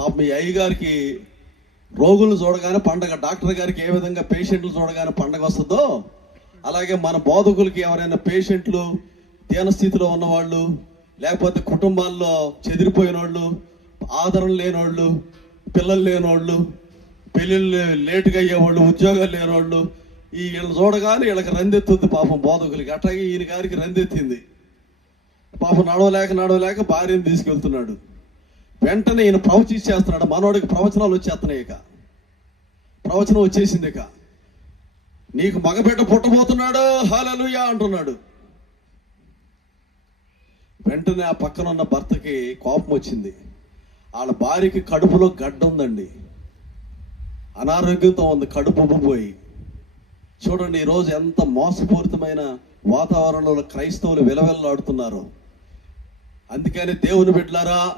పాప మీ అయ్య గారికి రోగులు చూడగానే పండగ డాక్టర్ గారికి ఏ విధంగా పేషెంట్లు చూడగానే పండగ వస్తుందో అలాగే మన బోధకులకి ఎవరైనా పేషెంట్లు దీనస్థితిలో ఉన్నవాళ్ళు లేకపోతే కుటుంబాల్లో చెదిరిపోయిన వాళ్ళు ఆదరణ లేనోళ్ళు పిల్లలు లేనోళ్ళు పెళ్ళిళ్ళు లేటుగా అయ్యేవాళ్ళు ఉద్యోగాలు లేనోళ్ళు ఈ వీళ్ళు చూడగానే వీళ్ళకి రందెత్తుంది పాపం బోధకులకి. అట్లాగే ఈయన గారికి రందెత్తింది. పాపం నడవలేక నడవలేక భార్యను తీసుకెళ్తున్నాడు. వెంటనే ఈయన ప్రవచించేస్తున్నాడు. మనోడికి ప్రవచనాలు వచ్చేస్తున్నాయి ఇక. ప్రవచనం వచ్చేసింది ఇక. నీకు మగబిడ్డ పుట్టబోతున్నాడు. హాలలుయా అంటున్నాడు. వెంటనే ఆ పక్కన ఉన్న భర్తకి కోపం వచ్చింది. వాళ్ళ భార్యకి కడుపులో గడ్డ ఉందండి. అనారోగ్యంతో ఉంది కడుపు ఉబ్బిపోయి చూడండి ఈరోజు ఎంత మోసపూరితమైన వాతావరణంలో క్రైస్తవులు విలవిల్లాడుతున్నారు. అందుకని దేవుని బిడ్డలారా